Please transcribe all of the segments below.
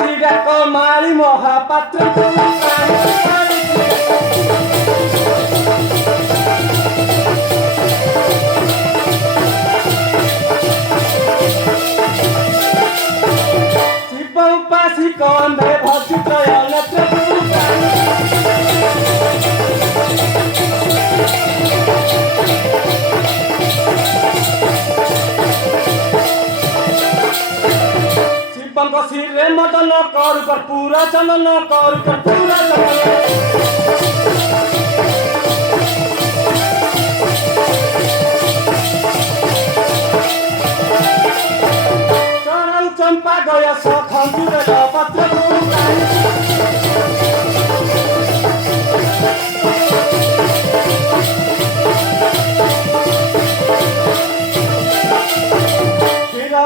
ମାରିଛି ଡାକ ମାରି ମହାପାତ୍ରକୁ ଶିବ ଉପାସୀ କନ୍ଧେ ଭଜି ତ୍ରୟ ନେତ୍ରକୁ ଶିବଙ୍କ ଶିରେ ମଦନ କରୁ କର୍ପୂର ଚନ୍ଦନ କରୁ କର୍ପୂର ଚନ୍ଦନ ଚଢ଼ଉ ଚମ୍ପା ଗୟସ ଖଞ୍ଜୁରେ ପତ୍ରକୁ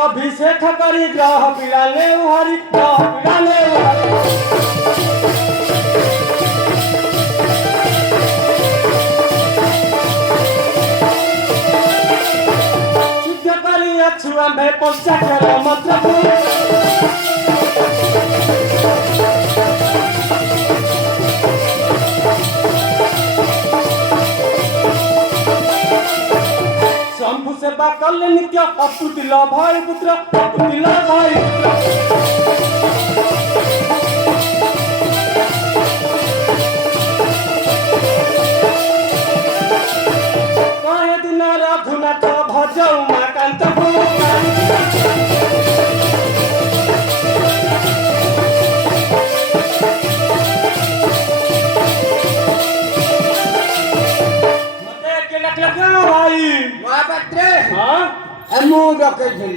अभिषेक करी ग्रह पिलाने हरि ग्रह पिलाने सिद्ध करी अच्छु आंबे पंचाक्षर मंत्र शंभु सेवा कले नित्य अपुतिल भाई पुत्र अपुतिल भाई पुत्र कहे दिन रघुनाथ भजौ माकांत महापात्रे हाँ मु डकई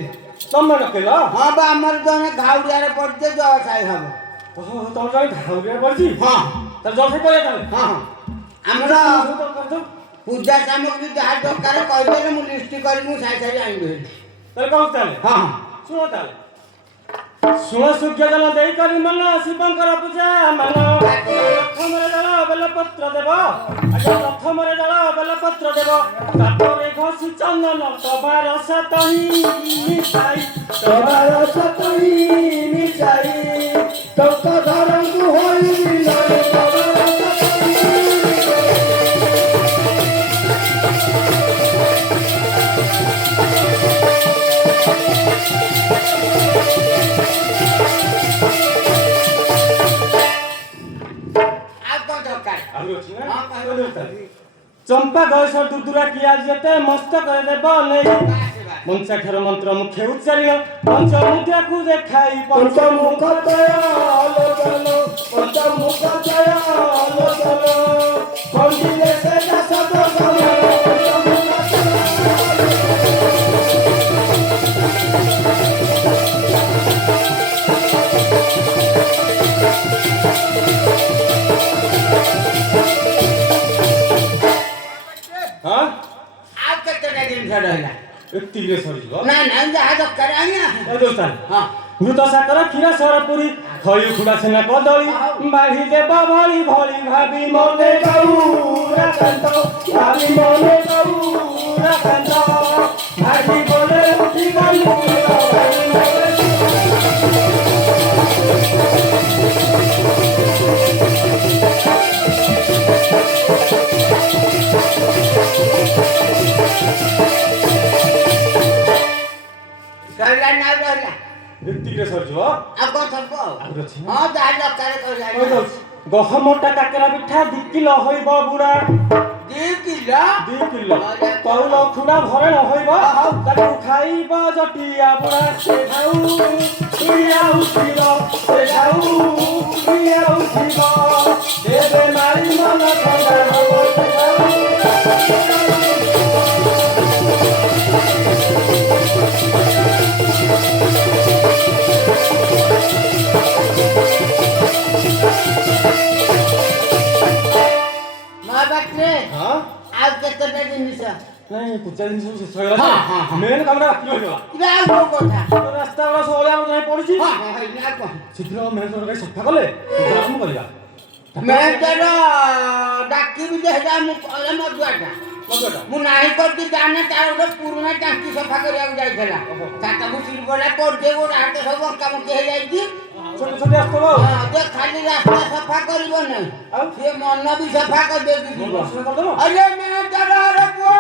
तुम डकेल हाँ बा आमर जने घाउड़िया पड़ते जल खाई हम तुम जन घाउरिया पड़ी हाँ तर जल खाई पड़े हाँ आमर पूजा सामग्री जहाँ दरकार कहले मु लिस्ट करी मु साई साई आइबे तर कौन ताले हाँ सुनो ताले सुनो सूर्य जल देई करी मन शिवंकर पूजा मन प्रथमरे जल बेलपत्र देव प्रथमरे जल बेलपत्र देव ताପରେ घसी चंदन तबार सतही मिसाई तब धरंगु होई मिलय चंपा गयस दुदुरा किया जेते मस्त करे देब नहीं मंचाक्षर मंत्र मुखे उच्चारिय पंचमुद्रा को देखाई पंचमुख दयालोचन पंचमुख दयालोचन पंडिले से दशत हाँ आज कते दिन रहला एतिरे सरियो ना ना जहाँ दरकार आइया ए दोस्तान हाँ मृत साकर क्षीर सरपुरी खई खुड़ा सेना कदली बाढ़ी देव भली भली भाभी मने गौरा कांत भाभी मने गौरा कांत भाभी बोले उठी गई रहला ना रहला एतिरे सरियो अब सब आउर छी हाँ जहाँ दरकार कहला गहमटा काकेरा पिठा 2 किलो होइब बुढ़ा 2 किलो 2 किलो कौल खुड़ा भरण होइब ताकू खाइब जटिया बुढ़ा से खाऊ तुइया उठिब से खाऊ तुइया उठिब देबे मारी मन खंडा हो से खाऊ महापात्रे हाँ आज कते जिनिस नहीं पूजा दिन सब शेष होइला हाँ, हाँ, हाँ। मेन कामरा बाकी होइला इला वो कथा रास्ता वाला सोळ्या नहीं पड़िछि हाँ हाँ इला को शीघ्र मेन सरकार सफा कले आरंभ करिया मैं तेरा डाकी भी देला मु कहले मजुआटा मजुआटा मु नाही करती जाने तार ଗୋଟେ ପୁରୁଣା ଟାଙ୍କି ସଫା କରିବାକୁ ଯାଇଥିଲା ତାକୁ ସିଲ ପଡା ପଡେ ଗୋଟା ହାତ ସବୁ ଅଙ୍କା ମୁକି ହେଇ ଯାଇଛି ଛୋଟ ଛୋଟ ଆସିଥିବ ଆଉ ହଁ ଯେ ଖାଲି ରାସ୍ତା ସଫା କରିବ ନାହିଁ ଆଉ ସିଏ ମନ ବି ସଫା କରିଦେଇକି ଯିବ ମନ ସଫା କରିଦେବ? ଆରେ ମେନେଜର ପୁଅ